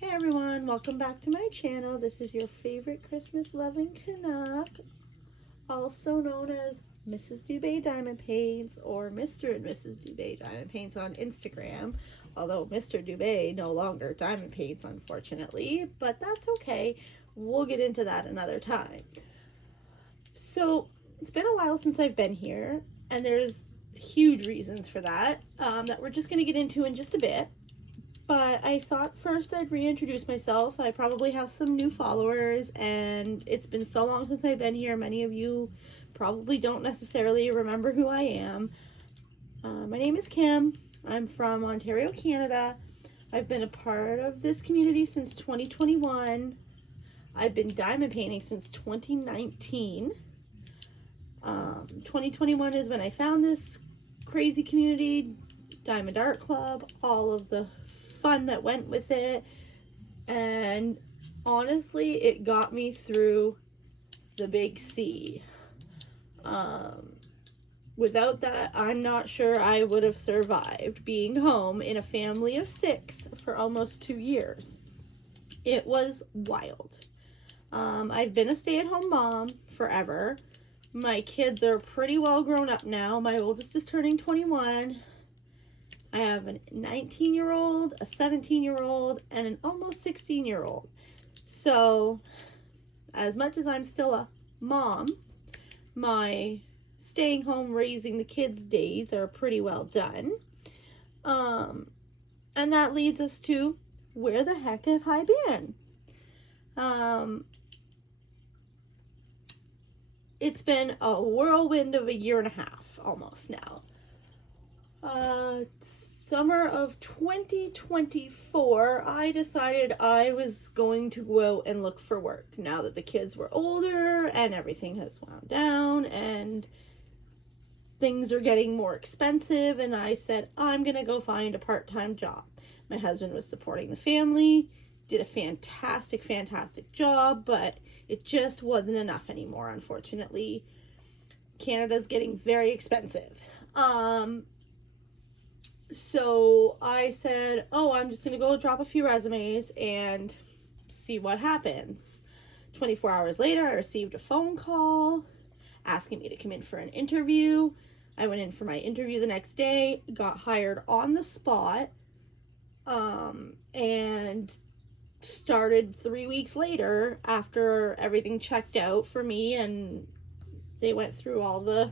Hey everyone, welcome back to my channel. This is your favorite Christmas loving Canuck, also known as Mrs. Dubé Diamond Paints or Mr. and Mrs. Dubé Diamond Paints on Instagram. Although Mr. Dubé no longer diamond paints, unfortunately, but that's okay. We'll get into that another time. So it's been a while since I've been here, and there's huge reasons for that that we're just going to get into in just a bit. But I thought first I'd reintroduce myself. I probably have some new followers, and it's been so long since I've been here. Many of you probably don't necessarily remember who I am. My name is Kim. I'm from Ontario, Canada. I've been a part of this community since 2021. I've been diamond painting since 2019. 2021 is when I found this crazy community, Diamond Art Club, all of the fun that went with it, and honestly it got me through the big C. Without that, I'm not sure I would have survived being home in a family of 6 for almost 2 years. It was wild. I've been a stay-at-home mom forever. My kids are pretty well grown up now. My oldest is turning 21. I have a 19-year-old, a 17-year-old, and an almost 16-year-old. So, as much as I'm still a mom, my staying home raising the kids days are pretty well done. And that leads us to, where the heck have I been? It's been a whirlwind of a year and a half, almost now. Summer of 2024, I decided I was going to go out and look for work now that the kids were older and everything has wound down and things are getting more expensive, and I said, I'm gonna go find a part-time job. My husband was supporting the family, did a fantastic job, but it just wasn't enough anymore, unfortunately. Canada's getting very expensive. So I said, I'm just going to go drop a few resumes and see what happens. 24 hours later, I received a phone call asking me to come in for an interview. I went in for my interview the next day, got hired on the spot, and started 3 weeks later after everything checked out for me and they went through all the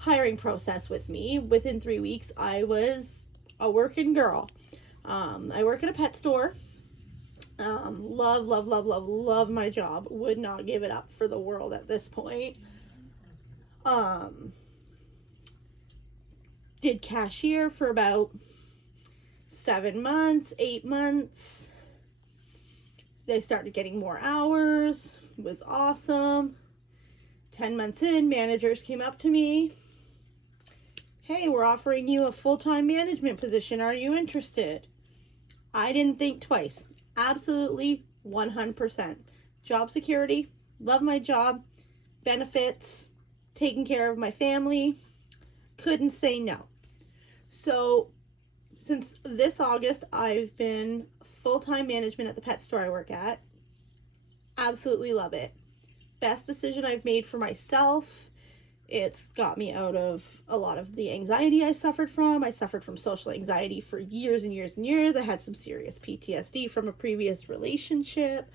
hiring process with me. Within 3 weeks, I was a working girl. I work at a pet store. Love my job. Would not give it up for the world at this point. Did cashier for about 7 months, 8 months. They started getting more hours. It was awesome. 10 months in, managers came up to me. Hey, we're offering you a full-time management position. Are you interested? I didn't think twice. Absolutely 100%. Job security, love my job, benefits, taking care of my family. Couldn't say no. So since this August, I've been full-time management at the pet store I work at. Absolutely love it. Best decision I've made for myself. It's got me out of a lot of the anxiety I suffered from. I suffered from social anxiety for years and years and years. I had some serious PTSD from a previous relationship.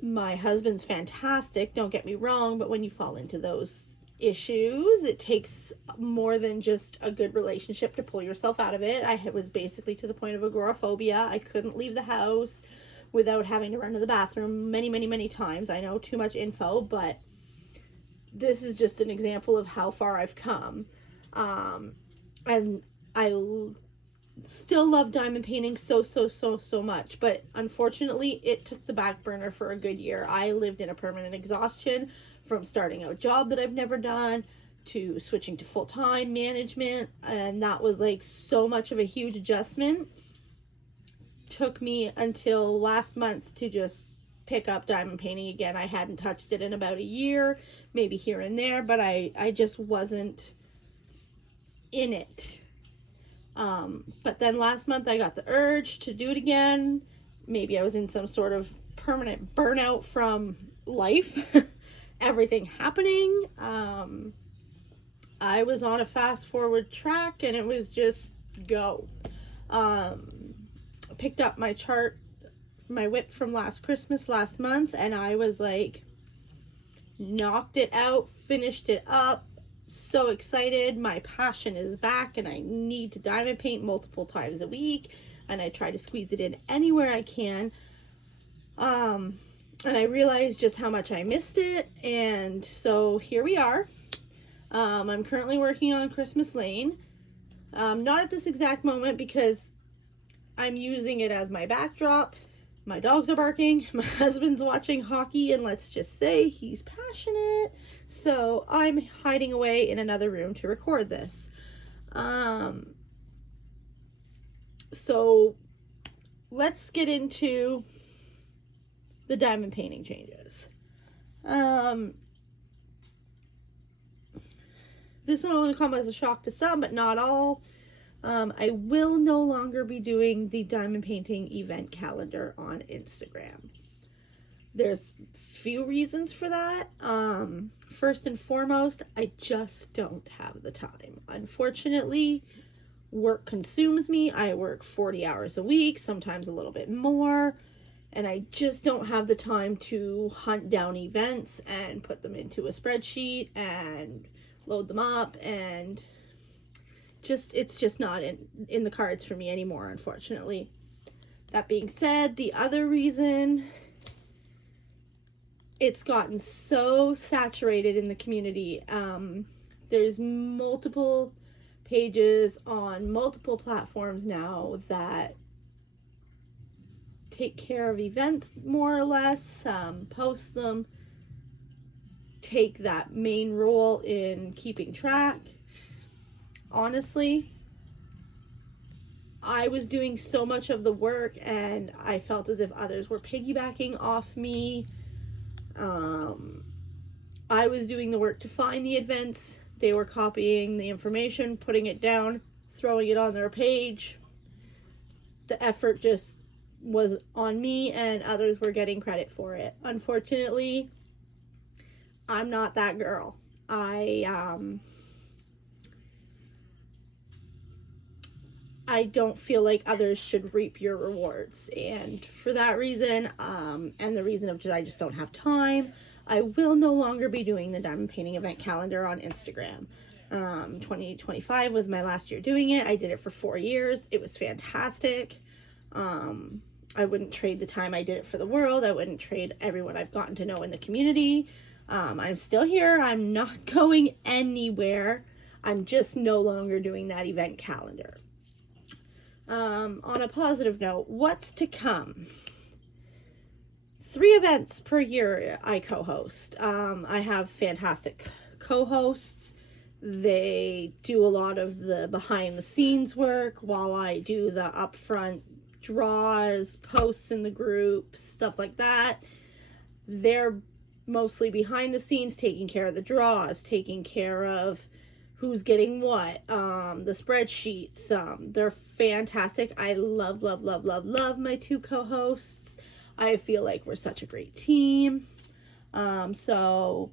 My husband's fantastic, don't get me wrong, but when you fall into those issues, it takes more than just a good relationship to pull yourself out of it. I was basically to the point of agoraphobia. I couldn't leave the house without having to run to the bathroom many times. I know, too much info, but this is just an example of how far I've come. And I still love diamond painting so much, but unfortunately it took the back burner for a good year. I lived in a permanent exhaustion from starting a job that I've never done to switching to full-time management, and that was like so much of a huge adjustment. Took me until last month to just pick up diamond painting again. I hadn't touched it in about a year, maybe here and there, but I just wasn't in it. But then last month I got the urge to do it again. Maybe I was in some sort of permanent burnout from life, everything happening. I was on a fast forward track and it was just go. Picked up my chart, my whip from last Christmas last month, and I was like, knocked it out, finished it up. So excited. My passion is back and I need to diamond paint multiple times a week, and I try to squeeze it in anywhere I can. And I realized just how much I missed it, and so here we are. I'm currently working on Christmas Lane. Not at this exact moment because I'm using it as my backdrop. My dogs are barking, my husband's watching hockey, and let's just say he's passionate. So I'm hiding away in another room to record this. So let's get into the diamond painting changes. This one will come as a shock to some, but not all. I will no longer be doing the diamond painting event calendar on Instagram. There's few reasons for that. First and foremost, I just don't have the time. Unfortunately, work consumes me. I work 40 hours a week, sometimes a little bit more, and I just don't have the time to hunt down events and put them into a spreadsheet and load them up, and it's just not in the cards for me anymore, unfortunately. That being said, the other reason, it's gotten so saturated in the community. There's multiple pages on multiple platforms now that take care of events more or less, post them, take that main role in keeping track. Honestly, I was doing so much of the work and I felt as if others were piggybacking off me. I was doing the work to find the events. They were copying the information, putting it down, throwing it on their page. The effort just was on me and others were getting credit for it. Unfortunately, I'm not that girl. I don't feel like others should reap your rewards, and for that reason, and the reason of just I just don't have time, I will no longer be doing the diamond painting event calendar on Instagram. 2025 was my last year doing it. I did it for 4 years. It was fantastic. I wouldn't trade the time I did it for the world. I wouldn't trade everyone I've gotten to know in the community. I'm still here. I'm not going anywhere. I'm just no longer doing that event calendar. On a positive note, what's to come? 3 events per year I co-host. I have fantastic co-hosts. They do a lot of the behind the scenes work while I do the upfront draws, posts in the group, stuff like that. They're mostly behind the scenes, taking care of the draws, taking care of who's getting what, the spreadsheets. They're fantastic. I love my 2 co-hosts. I feel like we're such a great team. So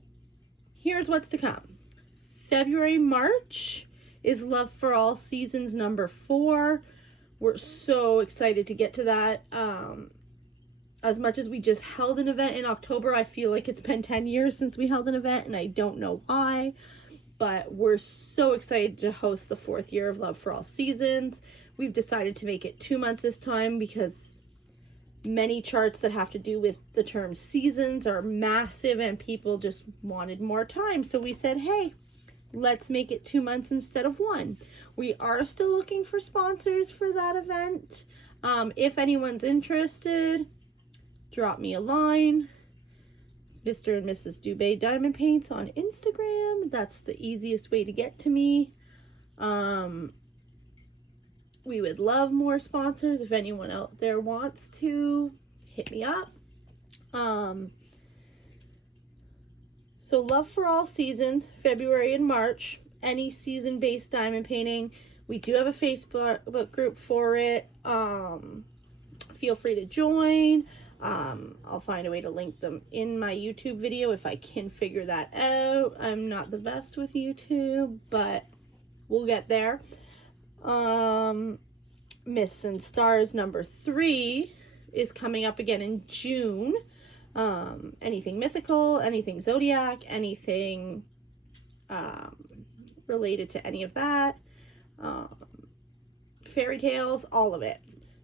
here's what's to come. February, March is Love for All Seasons number 4. We're so excited to get to that. As much as we just held an event in October, I feel like it's been 10 years since we held an event, and I don't know why. But we're so excited to host the 4th year of Love for All Seasons. We've decided to make it 2 months this time because many charts that have to do with the term seasons are massive and people just wanted more time. So we said, hey, let's make it 2 months instead of 1. We are still looking for sponsors for that event. If anyone's interested, drop me a line. Mr. and Mrs. Dubé Diamond Paints on Instagram. That's the easiest way to get to me. We would love more sponsors. If anyone out there wants to, hit me up. So Love for All Seasons, February and March. Any season-based diamond painting. We do have a Facebook group for it. Feel free to join. I'll find a way to link them in my YouTube video if I can figure that out. I'm not the best with YouTube, but we'll get there. Myths and Stars number 3 is coming up again in June. Anything mythical, anything zodiac, anything related to any of that, fairy tales, all of it.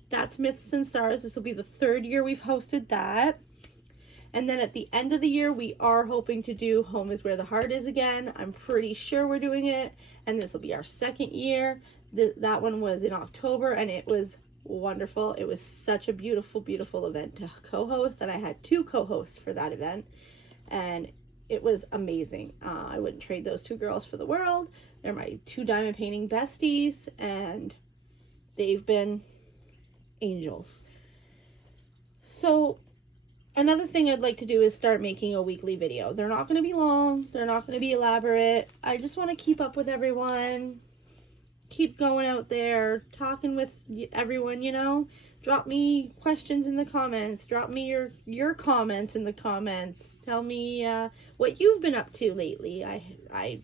That's Myths and Stars. This will be the 3rd year we've hosted that. And then at the end of the year, we are hoping to do Home is Where the Heart Is again. I'm pretty sure we're doing it. And this will be our 2nd year. That one was in October, and it was wonderful. It was such a beautiful, beautiful event to co-host. And I had 2 co-hosts for that event. And it was amazing. I wouldn't trade those 2 girls for the world. They're my 2 diamond painting besties. And they've been angels. So another thing I'd like to do is start making a weekly video. They're not going to be long. They're not going to be elaborate. I just want to keep up with everyone. Keep going out there, talking with everyone, you know. Drop me questions in the comments. Drop me your comments in the comments. Tell me what you've been up to lately. I've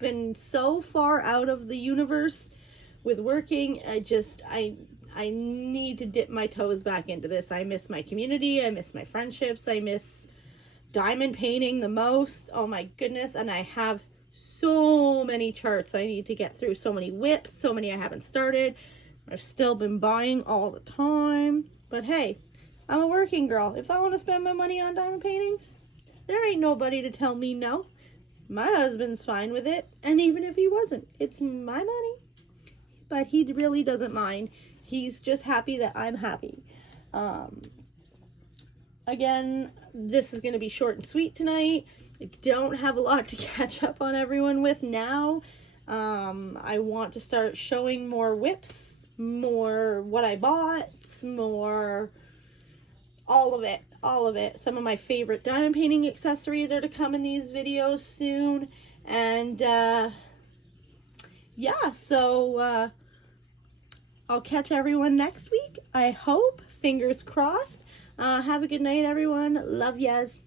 been so far out of the universe with working. I need to dip my toes back into this. I miss my community. I miss my friendships. I miss diamond painting the most. Oh my goodness. And I have so many charts I need to get through. So many whips. So many I haven't started. I've still been buying all the time. But hey, I'm a working girl. If I want to spend my money on diamond paintings, there ain't nobody to tell me no. My husband's fine with it. And even if he wasn't, it's my money. But he really doesn't mind. He's just happy that I'm happy. Again, this is going to be short and sweet tonight. I don't have a lot to catch up on everyone with now. I want to start showing more whips, more what I bought, more all of it. Some of my favorite diamond painting accessories are to come in these videos soon. And yeah, so I'll catch everyone next week, I hope. Fingers crossed. Have a good night, everyone. Love yas.